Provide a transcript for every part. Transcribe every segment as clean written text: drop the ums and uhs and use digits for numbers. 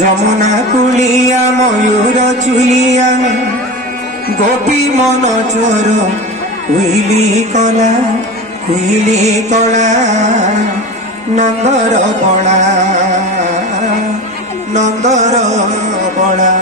যমুনা কুলিয়া ময়ূর চুলিয়া গোপী মন চোর কুইলি কলা নন্দর বলা নন্দর বলা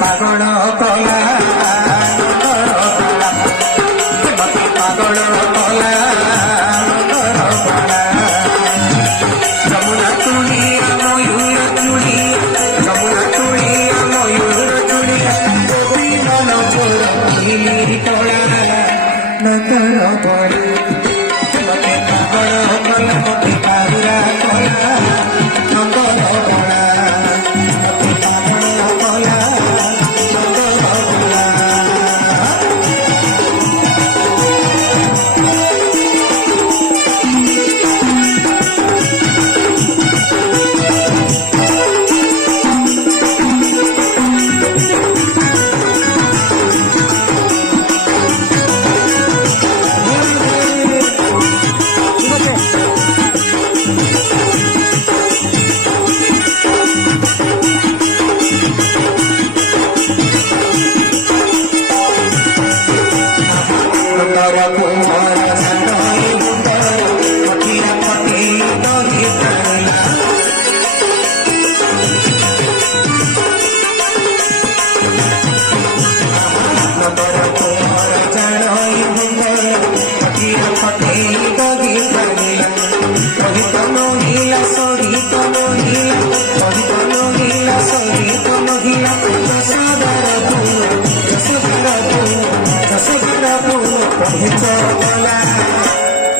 পাগল কলা পাগল কলা যমুনা তুলিয়া ময়ূর চুড়িয়া যমুনা তুলিয়া ময়ূর চুড়িয়া গোপী মন চোর কুইলি কলা নন্দর বলা মতে পাগল কলা মতে পাগুরা কলা নন্দর বলা মতে পাগল কলা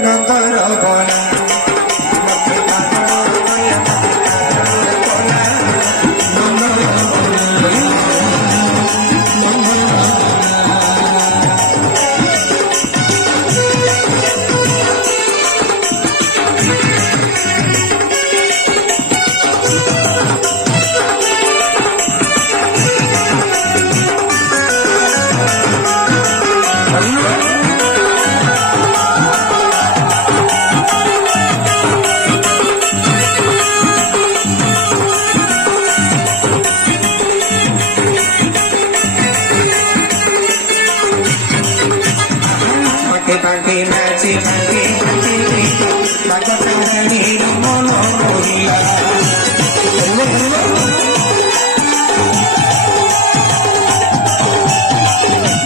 নন্দর বলা বাঁকে নাচে বাঁকে বাঁকা তারানির মন মহিলা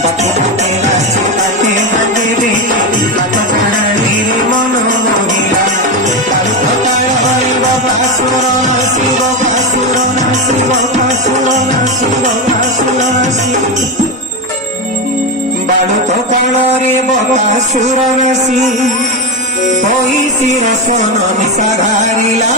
বাঁকে বাঁকে নাচে বাঁকে বাঁকে বাঁকা তারানির মন মহিলা বাসুর শিব বাসুর শিব বাসুর শিব বাসুর শিব বালুত কাଳରେ বকাসুর নাসি ওই শিরসন মিশা ধারিলা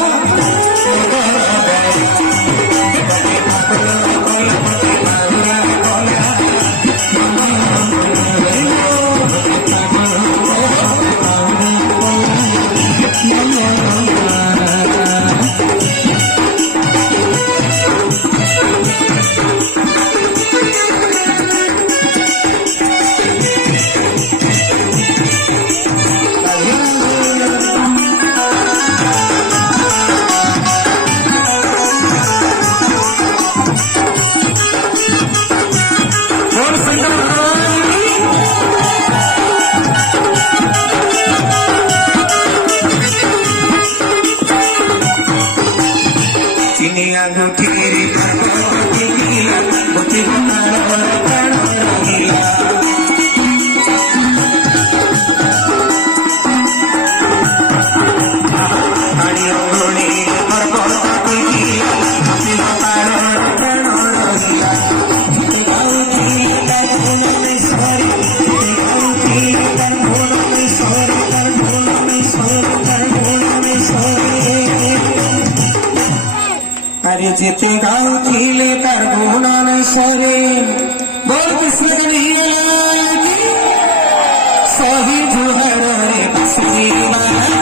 যেতে গাউছিলে তার গুণান সরে बोल कृष्ण कन्हैया लाल की सही जुहर रे बसरी वाला